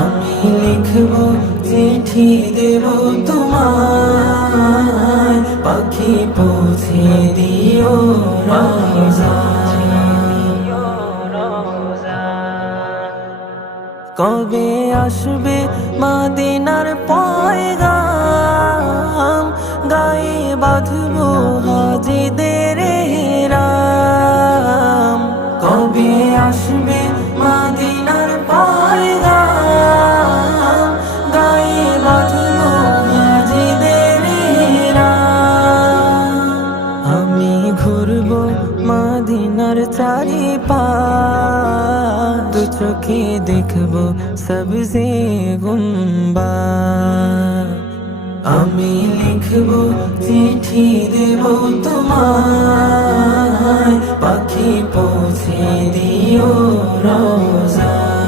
আমি লিখব চিঠি দেব তোমায়, পাখি পৌঁছে দিও রোজায়। কবে আসবে মদিনার পয়গাম, গায়ে বাঁধবো হাজিদের রাম। কবে আসবে মদিনার পয়গাম, গায়ে বাঁধবো হাজিদের রাম। আমি ঘুরবো মদিনার চারিপাশ, দু চোখে দেখবো সবজে গুম্বা। আমি লিখবো চিঠি দেব তোমায়, পাখি পৌঁছে দিও রোজায়।